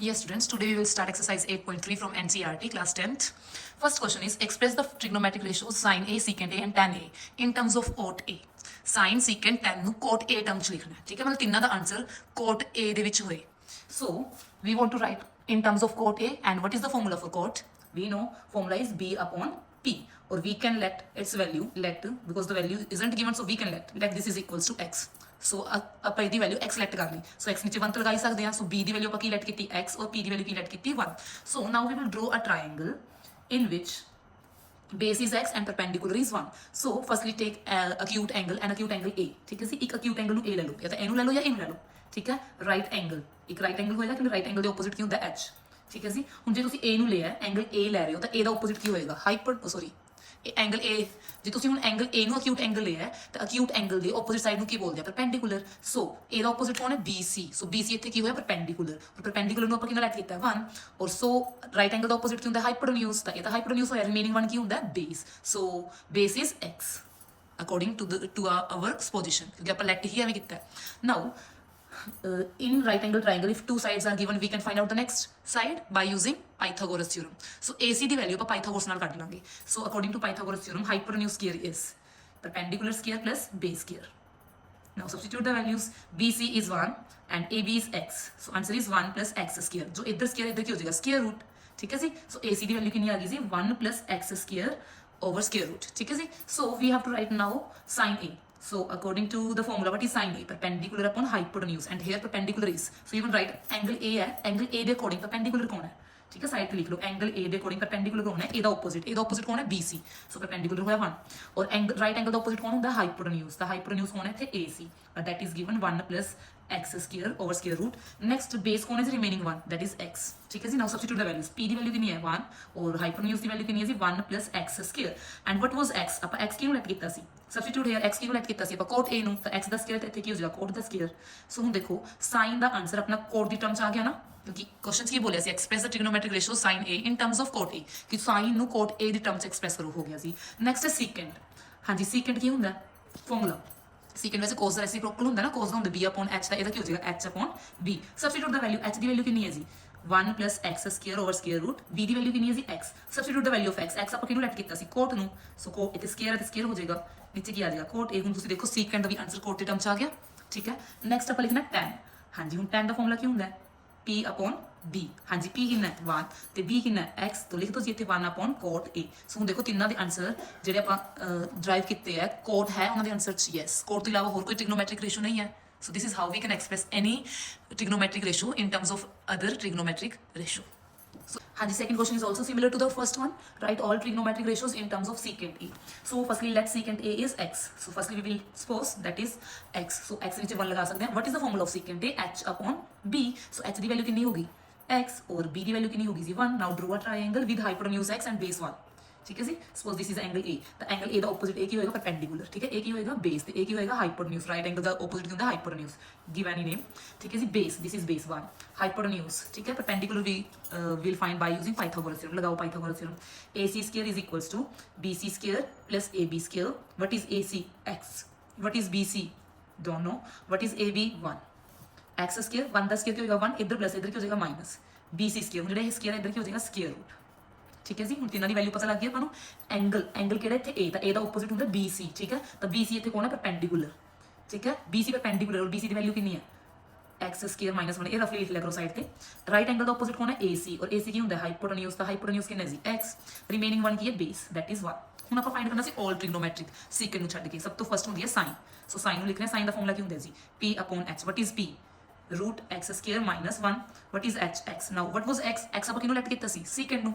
Yes, students, today we will start exercise 8.3 from NCERT, class 10th. First question is express the trigonometric ratios sine A, secant A and tan A in terms of cot A. Sine, secant, tan ਨੂੰ cot A term ਚ ਲਿਖਣਾ ਹੈ ਠੀਕ ਹੈ ਮਤਲਬ ਤਿੰਨਾਂ ਦਾ answer cot A ਦੇ ਵਿੱਚ ਹੋਏ so we want to write in terms of cot A and what is the formula for cot we know formula is B upon P or we can let its value because the value isn't given so we can let this is equals to x ਸੋ ਆਪਾਂ ਇਹਦੀ value x light ਕਰ ਲਈ ਸੋ x ਨੀਚੇ 1 ਤੇ ਲਗਾਈ ਸਕਦੇ ਹਾਂ ਸੋ b ਦੀ ਵੈਲਿਊ ਆਪਾਂ ਕੀ ਲੈਟ ਕੀਤੀ x ਔਰ p ਦੀ ਵੈਲਿਊ ਕੀ ਲੈਟ ਕੀਤੀ 1 so now we will draw a triangle in ਵਿਚ base is x and perpendicular is 1 so firstly take acute angle and acute angle a ਠੀਕ ਹੈ ਸੀ ਇੱਕ acute angle ਨੂੰ a ਲੈ ਲਓ ਜਾਂ ਤਾਂ ਇਹਨੂੰ ਲੈ ਲਓ ਜਾਂ ਇਹਨੂੰ ਲੈ ਲਓ ਠੀਕ ਹੈ ਰਾਈਟ ਐਂਗਲ ਇੱਕ ਰਾਈਟ ਐਂਗਲ ਹੋਏਗਾ ਕਿਉਂਕਿ ਰਾਈਟ ਐਂਗਲ ਦੇ ਆਪੋਜ਼ਿਟ ਕੀ ਹੁੰਦਾ h ਠੀਕ ਹੈ ਸੀ ਹੁਣ ਜੇ ਤੁਸੀਂ a ਨੂੰ ਲਿਆ ਐਂਗਲ a ਲੈ ਰਹੇ ਹੋ ਤਾਂ a ਦਾ ਆਪੋਜ਼ਿਟ ਕੀ ਹੋਏਗਾ ਐਂਗਲ A ਜੇ ਤੁਸੀਂ ਹੁਣ ਐਂਗਲ A ਨੂੰ ਅਕਿਊਟ ਐਂਗਲ ਲਿਆ ਤਾਂ ਅਕਿਊਟ ਐਂਗਲ ਦੇ ਆਪੋਜ਼ਿਟ ਸਾਈਡ ਨੂੰ ਕੀ ਬੋਲਦੇ ਆ perpendicular so A the opposite ਕੌਣ ਹੈ BC ਸੋ BC ਇੱਥੇ ਕੀ ਹੋਇਆ ਪਰਪੈਂਡੀਕੂਲਰ ਔਰ ਪਰਪੈਂਡੀਕੂਲਰ ਨੂੰ ਆਪਾਂ ਕਿਹਨਾਂ ਲੈਟ ਕੀਤਾ 1 ਔਰ ਸੋ ਰਾਈਟ ਐਂਗਲ ਦਾ ਆਪੋਜ਼ਿਟ ਕੀ ਹੁੰਦਾ ਹਾਈਪੋਟੇਨਿਊਜ਼ ਤਾਂ ਇਹ ਤਾਂ ਹਾਈਪੋਟੇਨਿਊਜ਼ ਹੋਇਆ ਰਿਮੇਨਿੰਗ 1 ਕੀ ਹੁੰਦਾ base so base is x according to our position ਕਿਉਂਕਿ ਆਪਾਂ ਲੈਟ ਹੀ ਐਵੇਂ ਕੀਤਾ ਨਾਓ in right angle triangle if two sides are given we can find out the next side by using Pythagoras theorem so AC the value ਆਪਾਂ Pythagoras ਨਾਲ ਕੱਢ ਲਾਂਗੇ so according to Pythagoras theorem hypotenuse square is perpendicular square plus base square now substitute the values BC is 1 and AB is x so answer is 1 plus x square ਜੋ ਇੱਧਰ square ਇੱਧਰ ਕੀ ਹੋ ਜਾਏਗਾ square root ਠੀਕ ਹੈ ਜੀ so AC ਦੀ value ਕਿੰਨੀ ਆ ਗਈ ਸੀ 1 plus x square over square root ਠੀਕ ਹੈ ਜੀ so we have to write now sin A so according to the formula what is sin A perpendicular upon hypotenuse and here perpendicular is so you can write angle A है angle A ਦੇ according perpendicular कौन है ठीक है side पे लिख लो angle A ਦੇ according perpendicular कौन है ਇਹਦਾ opposite ਕੌਣ ਹੈ BC so perpendicular ਹੋਇਆ 1 ਔਰ ਐਂਗਲ ਰਾਈਟ ਐਂਗਲ ਦਾ opposite ਕੌਣ ਹੁੰਦਾ hypotenuse ਤਾਂ hypotenuse ਕੌਣ ਹੈ ਇੱਥੇ AC that is given 1 plus x square over square root next base कौन है remaining 1 that is x ठीक है जी now substitute the values p the value ਕਿੰਨੀ ਹੈ 1 और hypotenuse ਦੀ value ਕਿੰਨੀ ਹੈ ਜੀ 1 plus x square and what was x ਆਪਾਂ x ਕਿਹਨੂੰ ਲੈਟ ਕੀਤਾ ਸੀ substitute here x ਕਿਹਨੂੰ ਲੈਟ ਕੀਤਾ ਸੀ ਆਪਾਂ cot a ਨੂੰ ਤਾਂ x ਦਾ square ਤੇ ਇੱਥੇ ਕੀ ਹੋ ਜਾਏਗਾ cot ਦਾ square ਸੋ ਹੁਣ ਦੇਖੋ sin ਦਾ ਆਨਸਰ ਆਪਣਾ cot ਦੀ ਟਰਮ ਚ ਆ ਗਿਆ ਨਾ ਕਿਉਂਕਿ ਕੁਐਸਚਨ ਕੀ ਬੋਲਿਆ ਸੀ express the trigonometric ratio sin a in terms of cot a ਕਿ sin ਨੂੰ cot a ਦੀ ਟਰਮ ਚ ਐਕਸਪ੍ਰੈਸ ਕਰੋ ਹੋ ਗਿਆ ਸੀ ਨੈਕਸਟ ਹੈ secant ਹਾਂਜੀ secant ਕੀ ਹੁੰਦਾ ਫਾਰਮੂਲਾ secant ਵੈਸੇ cos ਦਾ ਰੈਸਿਪਰੋਕਲ ਹੁੰਦਾ ਨਾ cos ਦਾ ਹੁੰਦਾ b upon h ਦਾ ਇਹਦਾ ਕੀ ਹੋ ਜਾਏਗਾ h upon b ਸਬਸਟੀਟਿਊਟ ਦਾ ਵੈਲਿਊ h ਦੀ ਵੈਲਿਊ ਕਿੰਨੀ ਹੈ ਜੀ 1 plus x square over square root b ਦੀ ਵੈਲਿਊ ਕਿੰਨੀ ਹੈ ਜੀ x substitute the value of x ਆਪਾਂ ਕਿਹਨੂੰ ਲੈਟ ਕੀਤਾ ਸੀ cot ਨੂੰ ਸੋ cot ਇੱਥੇ ਸਕੁਅਰ ਹੈ ਤੇ ਸਕੁਅਰ ਹੋ ਜਾਏਗਾ ਨੀਚੇ ਕੀ ਆ ਜਾਏਗਾ cot a ਹੁਣ ਤੁਸੀਂ ਦੇਖੋ secant ਦਾ ਵੀ ਆਨਸਰ cot ਦੇ ਟਰਮ ਚ ਆ ਗਿਆ ਠੀਕ ਹੈ ਨੈਕਸਟ ਆਪਾਂ ਲਿਖਣਾ tan ਹਾਂਜੀ ਹੁਣ tan ਦਾ ਫਾਰਮੂਲਾ ਕੀ ਹੁੰਦਾ ਹੈ p upon b ਹਾਂਜੀ p ਕਿੰਨਾ ਹੈ 1 ਤੇ b ਕਿੰਨਾ ਹੈ x ਤੋਂ ਲਿਖ ਦੋ ਜੀ ਇੱਥੇ 1 upon cot a ਸੋ ਹੁਣ ਦੇਖੋ ਤਿੰਨਾਂ ਦੇ ਆਨਸਰ ਜਿਹੜੇ ਆਪਾਂ ਡਰਾਈਵ ਕੀਤੇ ਆ cot ਹੈ ਉਹਨਾਂ ਦੇ ਆਨਸਰ ਚ ਯੈਸ cot ਤੋਂ ਇਲਾਵਾ ਹੋਰ ਕੋਈ ਟ੍ਰਿਗਨੋਮੈਟ੍ਰਿਕ ਰੇਸ਼ੋ ਨਹੀਂ ਹੈ so this is how we can express any trigonometric ratio in terms of other trigonometric ratio so the second question is also similar to the first one write all trigonometric ratios in terms of secant a so firstly let secant a is x so firstly we will suppose that is x so x नीचे 1 लगा सकते हैं what is the formula of secant a h upon b so h the value कितनी होगी x और b दी value कितनी होगी जी 1 now draw a triangle with hypotenuse x and base 1 ठीक है जी suppose this is angle A तो angle A ਦਾ ਆਪੋਜ਼ਿਟ a ਕੀ ਹੋਏਗਾ ਪਰਪੈਂਡੀਕੂਲਰ ਠੀਕ ਹੈ a ਕੀ ਹੋਏਗਾ ਬੇਸ ਤੇ a ਕੀ ਹੋਏਗਾ ਹਾਈਪੋਟੇਨਿਊਜ਼ ਰਾਈਟ ਐਂਗਲ ਦਾ ਆਪੋਜ਼ਿਟ ਕੀ ਹੁੰਦਾ ਹਾਈਪੋਟੇਨਿਊਜ਼ ਗਿਵ ਐਨੀ ਨੇਮ ਠੀਕ ਹੈ ਜੀ base this is base 1 hypotenuse ਠੀਕ ਹੈ perpendicular we will find by using Pythagoras theorem ਲਗਾਓ Pythagoras theorem ac square is equals to bc square plus ab square what is ac x what is bc don't know what is ab 1 x square 1 the square ਕੀ ਹੋਏਗਾ 1 ਇੱਧਰ plus ਇੱਧਰ ਕੀ ਹੋ ਜਾਏਗਾ minus bc square ਜਿਹੜਾ ਇਹ square ਇੱਧਰ ਕੀ ਹੋ ਜਾਏਗਾ square root ਠੀਕ ਹੈ ਜੀ ਹੁਣ ਤਿੰਨਾਂ ਦੀ ਵੈਲਿਊ ਪਤਾ ਲੱਗ ਗਈ ਆਪਾਂ ਨੂੰ ਐਂਗਲ ਕਿਹੜਾ ਇੱਥੇ a ਤਾਂ a ਦਾ ਆਪੋਜ਼ਿਟ ਹੁੰਦਾ bc ਠੀਕ ਹੈ ਤਾਂ bc ਇੱਥੇ ਕੋਣ ਹੈ ਪਰਪੈਂਡੀਕੂਲਰ ਠੀਕ ਹੈ bc ਪਰਪੈਂਡੀਕੂਲਰ ਔਰ bc ਦੀ ਵੈਲਿਊ ਕਿੰਨੀ ਹੈ x square minus 1 ਇਹ ਰਫਲੀ ਲਿਖ ਲਿਆ ਕਰੋ ਸਾਈਡ ਤੇ ਰਾਈਟ ਐਂਗਲ ਦਾ ਆਪੋਜ਼ਿਟ ਕੋਣ ਹੈ ac ਔਰ ac ਕੀ ਹੁੰਦਾ ਹਾਈਪੋਟੇਨਿਊਜ਼ ਤਾਂ ਹਾਈਪੋਟੇਨਿਊਜ਼ ਕਿੰਨਾ ਜੀ x ਰਿਮੇਨਿੰਗ 1 ਕੀ ਹੈ ਬੇਸ ਦੈਟ ਇਜ਼ 1 ਹੁਣ ਆਪਾਂ ਫਾਈਂਡ ਕਰਨਾ ਸੀ ਆਲ ਟ੍ਰਿਗਨੋਮੈਟ੍ਰਿਕ secant ਨੂੰ ਛੱਡ ਕੇ ਸਭ ਤੋਂ ਫਸਟ ਹੁੰਦੀ ਹੈ sin ਸੋ sin ਨੂੰ ਲਿਖਣਾ sin ਦਾ ਫਾਰਮੂਲਾ ਕੀ ਹੁੰਦਾ ਜੀ p upon h what is p root x square minus 1 what is h x now what was x x ਆਪਾਂ ਕਿਹਨੂੰ ਲੈਟ ਕੀਤਾ ਸੀ secant ਨੂੰ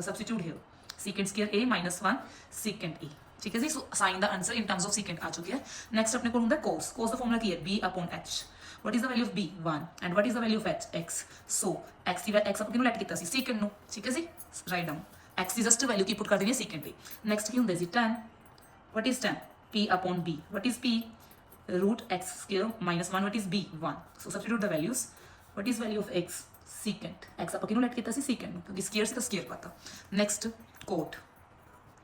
substitute here secant square a minus 1 secant a ਠੀਕ ਹੈ ਜੀ ਸੋ sin ਦਾ answer in terms of secant ਆ ਚੁੱਕਿਆ ਨੈਕਸਟ ਆਪਣੇ ਕੋਲ ਹੁੰਦਾ cos cos ਦਾ ਫਾਰਮੂਲਾ ਕੀ ਹੈ b upon h what is the value of b 1 and what is the value of h x so x the x ਆਪਾਂ ਕਿਹਨੂੰ light ਕੀਤਾ ਸੀ secant ਨੂੰ ਠੀਕ ਹੈ ਜੀ ਰਾਈਟ ਡਾਊਨ x ਦੀ ਜਸਟ ਵੈਲਿਊ ਕੀ ਪੁੱਟ ਕਰ ਦੇਣੀ ਹੈ secant ਦੀ ਨੈਕਸਟ ਕੀ ਹੁੰਦਾ ਜੀ tan what is tan p upon b what is p root x square minus 1 what is b 1 so substitute the values what is value of x secant x ਆਪਾਂ ਕਿਹਨੂੰ light ਕੀਤਾ ਸੀ secant ਨੂੰ ਕਿਉਂਕਿ square ਸੀ ਤਾਂ square ਪਾਤਾ next cot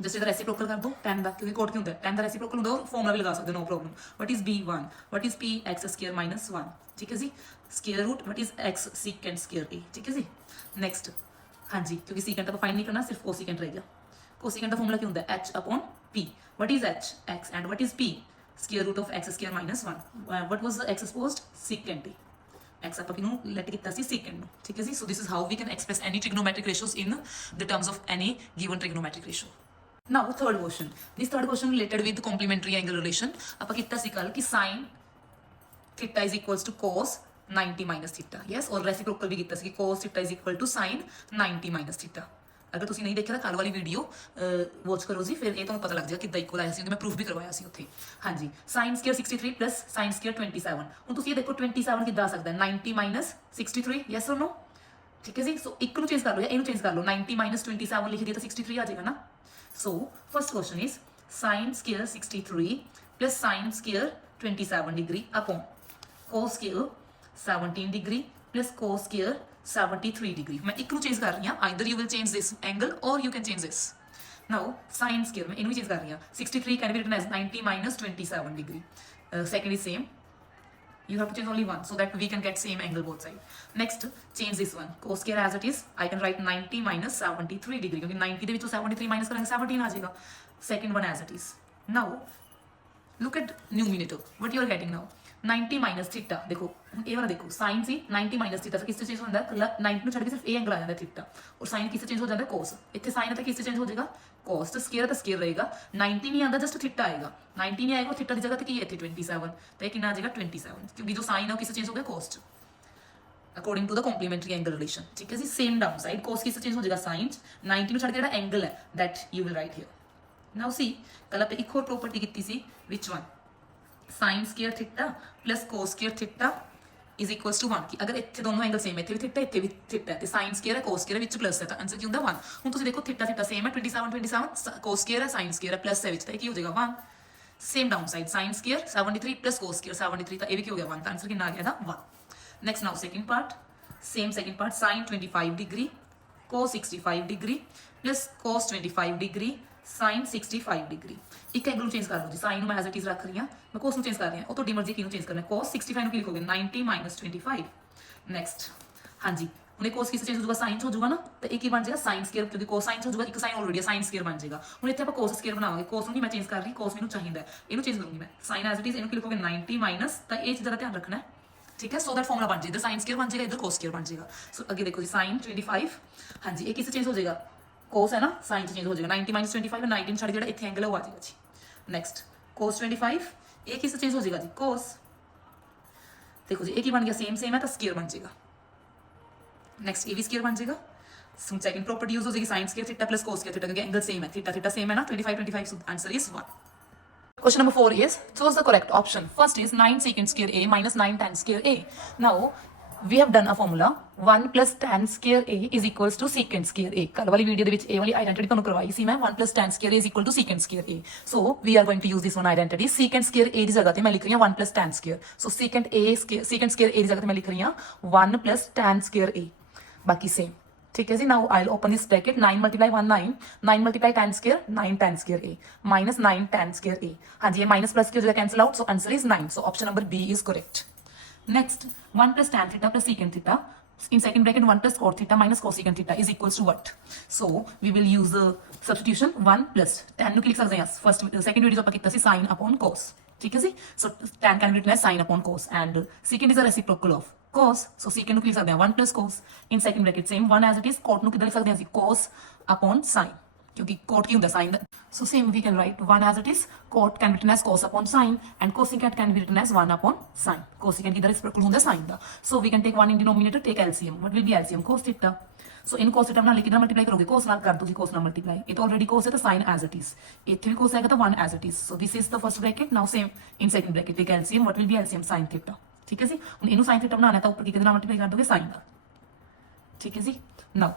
just ਇਹਦਾ reciprocal ਕਰ ਦੋ tan ਦਾ, ਕਿਉਂਕਿ ਕੋਟ ਕੀ ਹੁੰਦਾ tan ਦਾ ਰੈਸੀਪ੍ਰੋਕਲ ਹੁੰਦਾ, ਉਹ ਫਾਰਮੂਲਾ ਵੀ ਲਗਾ ਸਕਦੇ, no problem. What is b1, what is p x square minus 1, ਠੀਕ ਹੈ ਜੀ। Square root what is x secant square a, ਠੀਕ ਹੈ ਜੀ। ਨੈਕਸਟ ਹਾਂਜੀ, ਕਿਉਂਕਿ ਸੀਕੈਂਟ ਆਪਾਂ ਫਾਈਂਡ ਨਹੀਂ ਕਰਨਾ, ਸਿਰਫ ਕੋਸੀਕੈਂਟ ਰਹਿ ਗਿਆ। ਕੋਸੀਕੈਂਟ ਦਾ ਫਾਰਮੂਲਾ ਕੀ ਹੁੰਦਾ h upon p, what is h x and what is p, square root of x square minus 1, what was x supposed secant a, x ਆਪਾਂ ਕਿਨੂੰ ਲੈਟ ਕੀਤਾ ਸੀ secant ਨੂੰ, ਠੀਕ ਹੈ ਜੀ। ਸੋ this is how we can express any trigonometric ratios in the terms of any given trigonometric ratio. Now third question, this third question related with complementary angle relation। ਆਪਾਂ ਕੀਤਾ ਸੀ ਕੱਲ ਕਿ sin theta is equals to cos 90 minus theta, yes, और reciprocal ਵੀ ਕੀਤਾ ਸੀ ਕਿ cos theta is equal to sin 90 minus theta। ਅਗਰ ਤੁਸੀਂ ਨਹੀਂ ਦੇਖਿਆ ਤਾਂ ਕੱਲ ਵਾਲੀ ਵੀਡੀਓ ਵਾਚ ਕਰੋ ਜੀ, ਫਿਰ ਇਹ ਤੁਹਾਨੂੰ ਪਤਾ ਲੱਗ ਜਾਏਗਾ ਕਿੱਦਾਂ ਇਕੁਅਲ ਆਇਆ ਸੀ, ਮੈਂ ਪ੍ਰੂਫ ਵੀ ਕਰਵਾਇਆ ਸੀ ਉੱਥੇ। ਹਾਂਜੀ, sin square 63 plus sin square 27। ਹੁਣ ਤੁਸੀਂ ਇਹ ਦੇਖੋ 27 ਕਿੱਦਾਂ ਆ ਸਕਦਾ, 90 minus 63, yes or no, ਠੀਕ ਹੈ ਜੀ। ਸੋ ਇੱਕ ਨੂੰ ਚੇਂਜ ਕਰ ਲਓ ਜਾਂ ਇਹਨੂੰ ਚੇਂਜ ਕਰ ਲਓ, 90 minus 27 ਲਿਖ ਦਿਓ ਤਾਂ 63 ਆ ਜਾਏਗਾ ਨਾ। So first question is sin square 63 plus sin square 27 degree upon cos square 17 degree plus cos square 73 degree। मैं एक चेंज कर रही हूँ, either you will change this angle or you can change this। Now sin square मैं इन्हें change कर रही हूँ, 63 can be written as 90 minus 27 degree। Second is same, you have to change only one so that we can get same angle both side। Next change this one, cos square as it is, I can write 90 minus 73 degree, क्योंकि 90 ਦੇ ਵਿੱਚੋਂ 73 minus करेंगे 17 आ जाएगा। Second one as it is। Now look at numerator, what you are getting now, 90 minus theta। देखो ਇਹ ਵਾਲਾ ਦੇਖੋ, sin ਸੀ 90 minus theta, ਕਿਸ ਤੇ ਚੇਂਜ ਹੁੰਦਾ ਹੈ, 90 ਨੂੰ ਛੱਡ ਕੇ ਸਿਰਫ ਇਹ ਐਂਗਲ ਆ ਜਾਂਦਾ ਥੀਟਾ, ਔਰ sin ਕਿਸ ਤੇ ਚੇਂਜ ਹੋ ਜਾਂਦਾ cos। ਇੱਥੇ sin ਹੈ ਤਾਂ ਕਿਸ ਤੇ ਚੇਂਜ ਹੋ ਜਾਏਗਾ cos, ਤੇ ਸਕੁਅਰ ਤਾਂ ਸਕੁਅਰ ਰਹੇਗਾ। 90 ਨਹੀਂ ਆਉਂਦਾ, ਜਸਟ ਥੀਟਾ ਆਏਗਾ, 90 ਨਹੀਂ ਆਏਗਾ ਥੀਟਾ ਦੀ ਜਗ੍ਹਾ ਤੇ ਕੀ ਹੈ ਇੱਥੇ 27, ਤਾਂ ਇਹ ਕਿੰਨਾ ਆ ਜਾਏਗਾ 27, ਕਿਉਂਕਿ ਜੋ sin ਹੈ ਉਹ ਕਿਸ ਤੇ ਚੇਂਜ ਹੋ ਗਿਆ cos ਚ, according to the complementary angle relation, ਠੀਕ ਹੈ ਜੀ। ਸੇਮ ਡਾਊਨ ਸਾਈਡ cos ਕਿਸ ਤੇ ਚੇਂਜ ਹੋ ਜਾਏਗਾ sin ਚ, 90 ਨੂੰ ਛੱਡ ਕੇ ਜਿਹੜਾ ਐਂਗਲ ਹੈ that you will write here. Now see ਕੱਲ ਆਪਾਂ ਇੱਕ ਹੋਰ ਪ੍ਰੋਪਰਟੀ ਕੀਤੀ ਸੀ, which one, sin square theta plus cos square theta is equals to 1, ਕਿ ਅਗਰ ਇੱਥੇ ਦੋਨੋਂ ਐਂਗਲ ਸੇਮ, ਇੱਥੇ ਵੀ ਥੀਟਾ ਇੱਥੇ ਵੀ ਥੀਟਾ, ਤੇ sin square ਹੈ cos square ਹੈ ਵਿੱਚ ਪਲੱਸ ਹੈ, ਤਾਂ ਆਨਸਰ ਕੀ ਹੁੰਦਾ 1। ਹੁਣ ਤੁਸੀਂ ਦੇਖੋ ਥੀਟਾ ਥੀਟਾ ਸੇਮ ਹੈ, 27 cos square ਹੈ sin square ਹੈ ਪਲੱਸ ਹੈ ਵਿੱਚ, ਤਾਂ ਇਹ ਕੀ ਹੋ ਜਾਏਗਾ 1। Same down side sin square 73 plus cos square 73, ਤਾਂ ਇਹ ਵੀ ਕੀ ਹੋ ਗਿਆ 1, ਤਾਂ ਆਨਸਰ ਕਿੰਨਾ ਆ ਗਿਆ ਇਹਦਾ 1। Next now second part, same second part, sin 25 degree cos 65 degree plus cos 25 degree sin 65 degree। ਇੱਕ ਐਂਗਲ ਨੂੰ ਚੇਂਜ ਕਰ ਲਓ ਜੀ, sin ਨੂੰ ਮੈਂ ਐਜ਼ ਇਟ ਇਜ਼ ਰੱਖ ਰਹੀ ਹਾਂ, ਮੈਂ cos ਨੂੰ ਚੇਂਜ ਕਰ ਰਹੀ ਹਾਂ, ਉਹ ਤੁਹਾਡੀ ਮਰਜ਼ੀ ਕਿਹਨੂੰ ਚੇਂਜ ਕਰਨਾ। cos 65 ਨੂੰ ਕੀ ਲਿਖੋਗੇ, 90 minus 25। ਨੈਕਸਟ ਹਾਂਜੀ, ਹੁਣ ਇਹ cos ਕਿਸ ਚੇਂਜ ਹੋ ਜਾਊਗਾ, sin ਚ ਹੋ ਜਾਊਗਾ ਨਾ, ਤਾਂ ਇਹ ਕੀ ਬਣ ਜਾਏਗਾ sin ਸਕੁਅਰ, ਕਿਉਂਕਿ cos sin ਚ ਹੋ ਜਾਊਗਾ, ਇੱਕ sin ਆਲਰੇਡੀ ਹੈ sin ਸਕੁਅਰ ਬਣ ਜਾਏਗਾ। ਹੁਣ ਇੱਥੇ ਆਪਾਂ cos ਸਕੁਅਰ ਬਣਾਵਾਂਗੇ, cos ਨੂੰ ਨਹੀਂ ਮੈਂ ਚੇਂਜ ਕਰ ਰਹੀ, cos ਮੈਨੂੰ ਚਾਹੀਦਾ, ਇਹਨੂੰ ਚੇਂਜ ਕਰੂੰਗੀ ਮੈਂ, sin ਐਜ਼ ਇਟ ਇਜ਼, ਇਹਨੂੰ ਕੀ ਲਿਖੋਗੇ 90 ਮਾਈਨਸ, ਤਾਂ ਇਹ ਚੀਜ਼ ਦਾ ਧਿਆਨ ਰੱਖਣਾ ਹੈ, ਠੀਕ ਹੈ। ਸੋ ਦੈਟ ਫਾਰਮੂਲਾ ਬਣ ਜਾਏ, ਇਧਰ sin ਸਕੁਅਰ ਬਣ ਜਾਏਗਾ, ਇਧਰ cos ਸਕੁਅਰ ਬਣ ਜਾਏਗਾ। ਸੋ ਅੱਗੇ ਦੇਖੋ ਜੀ sin 25, ਹਾਂਜੀ ਇਹ ਕਿਸ ਚੇਂਜ ਹੋ ਜਾਏਗਾ, cos ਹੈ ਨਾ, sin ਚ ਚੇਂਜ ਹੋ ਜਾਏਗਾ, 90 minus 25, 19 ਛੱਡ ਜਿਹੜਾ ਇੱਥੇ ਐਂਗਲ ਹੈ ਉਹ ਆ ਜਾਏਗਾ ਜੀ। ਨੈਕਸਟ cos 25, ਇਹ ਕਿਸ ਚੇਂਜ ਹੋ ਜਾਏਗਾ ਜੀ cos, ਦੇਖੋ ਜੀ ਇਹ ਕੀ ਬਣ ਗਿਆ, ਸੇਮ ਸੇਮ ਹੈ ਤਾਂ ਸਕੁਅਰ ਬਣ ਜਾਏਗਾ। ਨੈਕਸਟ ਇਹ ਵੀ ਸਕੁਅਰ ਬਣ ਜਾਏਗਾ। ਸੈਕਿੰਡ ਪ੍ਰੋਪਰਟੀ ਯੂਜ਼ ਹੋ ਜਾਏਗੀ sin square theta plus cos square theta, ਕਿਉਂਕਿ ਐਂਗਲ ਸੇਮ ਹੈ, ਥੀਟਾ ਥੀਟਾ ਸੇਮ ਹੈ ਨਾ, 25 ਸੋ answer is 1। Question number 4 is, choose the correct option। First is 9 secant square a minus 9 tan square a। Now we have done a formula, 1 plus tan square a is equals to secant square a। ਕੱਲ ਵਾਲੀ video ਦੇ ਵਿੱਚ ਇਹ ਵਾਲੀ identity ਤੁਹਾਨੂੰ ਕਰਵਾਈ ਸੀ ਮੈਂ, 1 plus tan square a is equal to secant square a। So we are going to use this one identity, secant square a ਦੀ ਜਗ੍ਹਾ ਤੇ ਮੈਂ ਲਿਖ ਰਹੀ ਹਾਂ 1 plus tan square। So secant square a ਦੀ ਜਗ੍ਹਾ ਤੇ ਮੈਂ ਲਿਖ ਰਹੀ ਹਾਂ 1 plus tan square a, ਬਾਕੀ ਸੇਮ, ठीक है जी। Now I will open this bracket, 9 multiply 1 9, 9 multiply tan square 9 tan square a minus 9 tan square a। हाँ जी, ये माइनस प्लस की हो जाएगा cancel out, so answer is 9। So option number B is correct. Next 1 plus tan theta plus secant theta in second bracket 1 plus cot theta minus cosecant theta is equals to what? So we will use the substitution 1 plus tan ਨੂੰ ਕੀ ਲਿਖ ਸਕਦੇ ਹਾਂ, first second video ਆਪਾਂ ਕੀਤਾ ਸੀ sin upon cos, ठीक है जी। So tan can be written as sin upon cos and secant is a reciprocal of cos, so secant ਨੂੰ ਕੀ ਲਿਖ ਸਕਦੇ ਹਾਂ 1 plus cos in second bracket same 1 as it is, cot ਨੂੰ ਕਿੱਦਾਂ ਲਿਖ ਸਕਦੇ ਹਾਂ ਅਸੀਂ cos upon sin, ਕਿਉਂਕਿ cot ਕੀ ਹੁੰਦਾ sin the. So same we can write 1 as it is, cot can be written as cos upon sin and cosecant can be written as 1 upon sin। cosecant ਕਿੱਦਾਂ reciprocal ਹੁੰਦਾ sin the. So we can take 1 in denominator, take LCM, what will be LCM, cos theta। ਸੋ ਇਹਨੂੰ cos theta ਬਣਾ ਲਈ, ਕਿਦਾਂ multiply ਕਰੋਗੇ, cos ਨਾਲ ਕਰ ਦੋ ਜੀ, cos ਨਾਲ ਮਲਟੀਪਲਾਈ, ਇਹ ਤਾਂ ਆਲਰੇਡੀ cos ਹੈ ਤਾਂ sin as it is, ਇੱਥੇ ਵੀ cos ਆਏਗਾ ਤਾਂ 1 as it is। So this is the first bracket, now same in second bracket take LCM, what will be LCM, sin theta, ਠੀਕ ਹੈ ਜੀ। ਹੁਣ ਇਹਨੂੰ sin theta ਬਣਾਉਣਾ ਤਾਂ ਉੱਪਰ ਕਿਹਦੇ ਨਾਲ ਮਲਟੀਪਲਾਈ ਕਰ ਦੋਗੇ, sin ਦਾ, ਠੀਕ ਹੈ ਜੀ। ਨਾਓ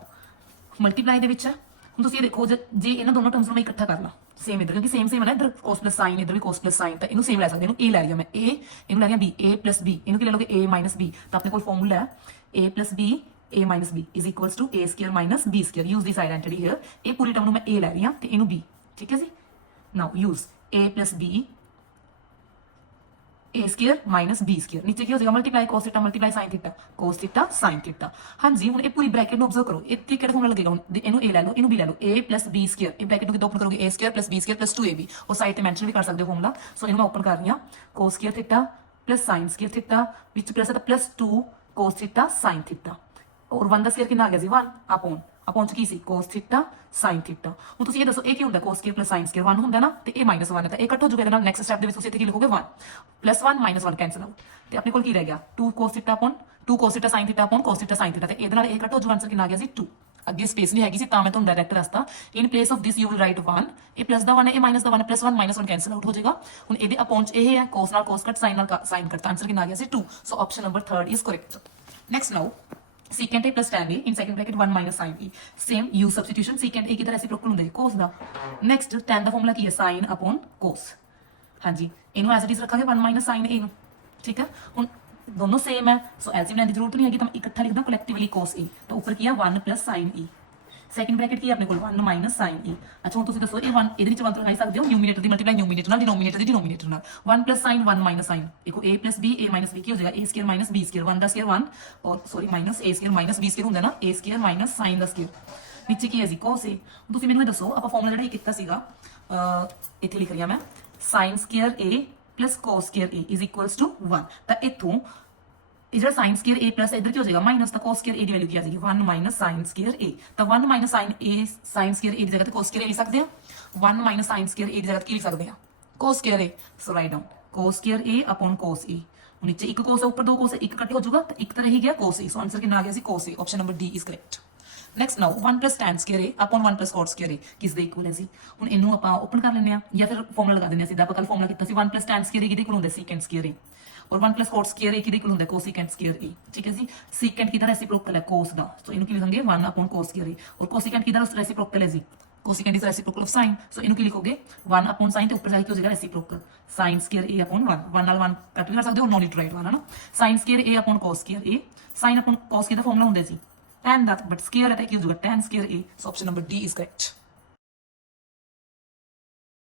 ਮਲਟੀਪਲਾਈ ਦੇ ਵਿੱਚ ਹੁਣ ਤੁਸੀਂ ਇਹ ਦੇਖੋ, ਜੇ ਇਹਨਾਂ ਦੋਨੋਂ ਟਰਮਸ ਨੂੰ ਮੈਂ ਇਕੱਠਾ ਕਰ ਲਾਂ, ਸੇਮ ਇਧਰ, ਕਿਉਂਕਿ ਸੇਮ ਹੈ ਨਾ, ਇਧਰ cos plus sin, ਇਧਰ ਵੀ cos plus sin, ਤਾਂ ਇਹਨੂੰ ਸੇਮ ਲੈ ਸਕਦੇ, ਇਹਨੂੰ a ਲੈ ਰਹੀ ਹਾਂ ਮੈਂ, a ਇਹਨੂੰ ਲੈ ਰਹੀ ਹਾਂ b, a plus b, ਇਹਨੂੰ ਕੀ ਲੈ ਲਓਗੇ a minus b, ਤਾਂ ਆਪਣੇ ਕੋਲ ਫਾਰਮੂਲਾ ਹੈ a plus b a minus b is equals to a square minus b square। use this identity here, ਇਹ ਪੂਰੀ ਟਰਮ ਨੂੰ ਮੈਂ a ਲੈ ਰਹੀ ਹਾਂ ਤੇ ਇਹਨੂੰ b, ठीक है जी। Now use a plus b a square minus b square, नीचे ਕੀ ਹੋ ਜਾਏਗਾ multiply cos theta multiply sin theta cos theta sin theta. ਹਾਂਜੀ ਹੁਣ ਇਹ ਪੂਰੀ ਬ੍ਰੈਕਟ ਨੂੰ ਆਬਜ਼ਰਵ ਕਰੋ, ਇੱਥੇ ਕਿਹੜਾ ਫਾਰਮੂਲਾ ਲੱਗੇਗਾ, ਹੁਣ ਇਹਨੂੰ a ਲੈ ਲਓ ਇਹਨੂੰ b ਲੈ ਲਓ, a plus b ਸਕੁਅਰ, ਇਹ ਬ੍ਰੈਕਟ ਨੂੰ ਕਿੱਦਾਂ ਓਪਨ ਕਰੋਗੇ, a square plus b square plus 2ab, ਉਹ ਸਾਈਡ ਤੇ ਮੈਂਸ਼ਨ ਵੀ ਕਰ ਸਕਦੇ ਹੋ ਫਾਰਮੂਲਾ। ਸੋ ਇਹਨੂੰ ਮੈਂ ਓਪਨ ਕਰ ਰਹੀ ਹਾਂ, cos square theta plus sin square theta ਵਿੱਚ ਪਲੱਸ ਹੈ ਤਾਂ plus 2 cos theta sin theta, ਔਰ 1 ਦਾ ਸਕੁਅਰ ਕਿੰਨਾ ਆ ਗਿਆ ਜੀ 1 ਅਪੋਨ ਚ ਕੀ ਸੀ cos ਥੀਟਾ sin ਥੀਟਾ। ਹੁਣ ਤੁਸੀਂ ਇਹ ਦੱਸੋ ਇਹ ਕੀ ਹੁੰਦਾ, cos square plus sin square 1 ਹੁੰਦਾ ਨਾ, ਤੇ ਇਹ -1 ਹੈ ਤਾਂ ਇਹ ਕੱਟ ਹੋ ਜੂਗਾ ਇਹਦੇ ਨਾਲ। ਨੈਕਸਟ ਸਟੈਪ ਦੇ ਵਿੱਚ ਤੁਸੀਂ ਇੱਥੇ ਕੀ ਲਿਖੋਗੇ 1 plus 1 minus 1 ਕੈਂਸਲ ਆਊਟ, ਤੇ ਆਪਣੇ ਕੋਲ ਕੀ ਰਹਿ ਗਿਆ 2 cos theta upon 2 cos theta sin theta upon cos theta sin theta, ਤੇ ਇਹਦੇ ਨਾਲ ਇਹ ਕੱਟ ਹੋ ਜੂਗਾ, ਆਨਸਰ ਕਿੰਨਾ ਆ ਗਿਆ ਸੀ 2। ਅੱਗੇ ਸਪੇਸ ਨਹੀਂ ਹੈਗੀ ਸੀ ਤਾਂ ਮੈਂ ਤੁਹਾਨੂੰ ਡਾਇਰੈਕਟ ਦੱਸਤਾ, in place of this you will right 1, ਇਹ ਪਲੱਸ ਦਾ 1 ਹੈ ਇਹ ਮਾਈਨਸ ਦਾ 1 ਹੈ, ਪਲੱਸ 1 ਮਾਈਨਸ 1 ਕੈਂਸਲ ਆਊਟ ਹੋ ਜਾਏਗਾ। ਹੁਣ ਇਹਦੇ ਅਪੋਨ ਚ ਇਹ ਹੈ cos ਨਾਲ cos ਕੱਟ sin ਨਾਲ sin ਕੱਟ, ਆਨਸਰ ਕਿੰਨਾ ਆ ਗਿਆ ਸੀ 2। ਸੋ option number 3 is correct. Next now secant a plus tan a in second bracket 1 minus sin e, same use substitution, secant a की तरह reciprocal ਹੁੰਦਾ ਜੀ cos ਦਾ। next tan ਦਾ ਫਾਰਮੂਲਾ ਕੀ ਹੈ sin upon cos, ਹਾਂਜੀ ਇਹਨੂੰ ਐਜ਼ ਇਟ ਇਜ਼ ਰੱਖਾਂਗੇ 1 minus sin a ਨੂੰ, ਠੀਕ ਹੈ। ਹੁਣ दोनों सेम है सो एलसीएम लेने की जरूरत नहीं है, तो मैं इकट्ठा लिख दूं कलेक्टिवली cos a, तो ऊपर किया 1 plus sin e, second bracket की अपने को 1 minus sin e। अच्छा ਹੁਣ ਤੁਸੀਂ ਦੱਸੋ ਇਹ 1 ਇਹਦੇ ਵਿੱਚ 1 ਲਗਾਈ ਸਕਦੇ ਹੋ, ਨਿਊਮੀਨੇਟਰ ਦੀ ਮਲਟੀਪਲਾਈ ਨਿਊਮੀਨੇਟਰ ਨਾਲ, ਡਿਨੋਮੀਨੇਟਰ ਦੀ ਡਿਨੋਮੀਨੇਟਰ ਨਾਲ, 1 plus sin 1 minus sin, ਦੇਖੋ a plus b a minus b ਕੀ ਹੋ ਜਾਏਗਾ a square minus b square, 1 the square 1 और sorry minus a square minus b square ਹੁੰਦਾ ਨਾ, a square minus sin the square, ਨੀਚੇ ਕੀ ਹੈ ਜੀ cos a। ਹੁਣ ਤੁਸੀਂ ਮੈਨੂੰ ਇਹ ਦੱਸੋ ਆਪਾਂ ਫਾਰਮੂਲਾ ਜਿਹੜਾ ਕੀਤਾ ਸੀਗਾ ਇੱਥੇ ਲਿਖ ਰਿਹਾ ਮੈਂ sin square a plus cos square a is equals to 1, ਤਾਂ ਇੱਥੋਂ ਇਹ ਜਿਹੜਾ sin ਸਕੁਅਰ a ਪਲੱਸ ਇਧਰ ਕੀ ਹੋ ਜਾਏਗਾ ਮਾਈਨਸ, ਤਾਂ cos square a the value ਕੀ ਆ ਜਾਏਗੀ 1 ਮਾਈਨਸ sin ਸਕੁਅਰ a, ਤਾਂ 1 ਮਾਈਨਸ sin ਸਕੁਅਰ a ਦੀ ਜਗ੍ਹਾ ਤੇ cos ਸਕੁਅਰ a ਲਿਖ ਸਕਦੇ ਆ, 1 ਮਾਈਨਸ sin ਸਕੁਅਰ a ਦੀ ਜਗ੍ਹਾ ਤੇ ਕੀ ਲਿਖ ਸਕਦੇ ਆ cos square a। So right down cos square a upon cos a, ਹੁਣ ਨੀਚੇ ਇੱਕ cos ਹੈ ਉੱਪਰ ਦੋ cos ਹੈ, ਇੱਕ ਕੱਟ ਹੋ ਜਾਊਗਾ ਤਾਂ ਇੱਕ ਤਾਂ ਰਹੀ ਗਿਆ cos a। ਸੋ ਆਨਸਰ ਕਿੰਨਾ ਆ ਗਿਆ ਸੀ cos a, option number D is correct. Next now 1 plus tan square a upon 1 plus cot square a ਕਿਸ ਦੇ ਇਕੁਅਲ ਹੈ ਜੀ। ਹੁਣ ਇਹਨੂੰ ਆਪਾਂ ਓਪਨ ਕਰ ਲੈਂਦੇ ਆ ਜਾਂ ਫਿਰ ਫਾਰਮੂਲਾ ਲਗਾ ਦਿੰਦੇ ਆ ਸਿੱਧਾ, ਆਪਾਂ ਕੱਲ ਫਾਰਮੂਲਾ ਕੀਤਾ ਸੀ 1 plus tan ਸਕੁਅਰ a ਕਿਹਦੇ ਇਕੁਅਲ ਹੁੰਦਾ secant ਸਕੁਅਰ a, और 1 plus cot ਸਕੁਅਰ a ਕਿਹਦੇ ਇਕੁਅਲ ਹੁੰਦਾ cosecant ਸਕੁਅਰ a, ਠੀਕ ਹੈ ਜੀ। secant ਕਿਹਦਾ ਰੈਸਿਪਰੋਕਲ ਹੈ cos ਦਾ, ਸੋ ਇਹਨੂੰ ਕੀ ਲਿਖਾਂਗੇ 1 upon cos ਸਕੁਅਰ a, और cosecant ਕਿਹਦਾ ਰੈਸਿਪਰੋਕਲ ਹੈ ਜੀ cosecant is reciprocal of sin, ਸੋ ਇਹਨੂੰ ਕੀ ਲਿਖੋਗੇ 1 upon sin ਤੇ ਉੱਪਰ ਜਾ ਕੇ ਕੀ ਹੋ ਜਾਏਗਾ reciprocal sin square a upon 1, 1 ਨਾਲ 1 ਕੱਟ ਵੀ ਕਰ ਸਕਦੇ ਹੋ, ਨੋ ਨੀਡ ਟੂ ਰਾਈਟ 1 ਹੈ ਨਾ। sin square a upon cos square a, sin upon cos ਕਿਹਦਾ ਫਾਰਮੂਲਾ ਹੁੰਦਾ ਸੀ tan ਦਾ, ਬਟ ਸਕੁਅਰ ਹੈ ਤਾਂ ਕੀ ਹੋ ਜਾਊਗਾ tan square a। So option number D is correct.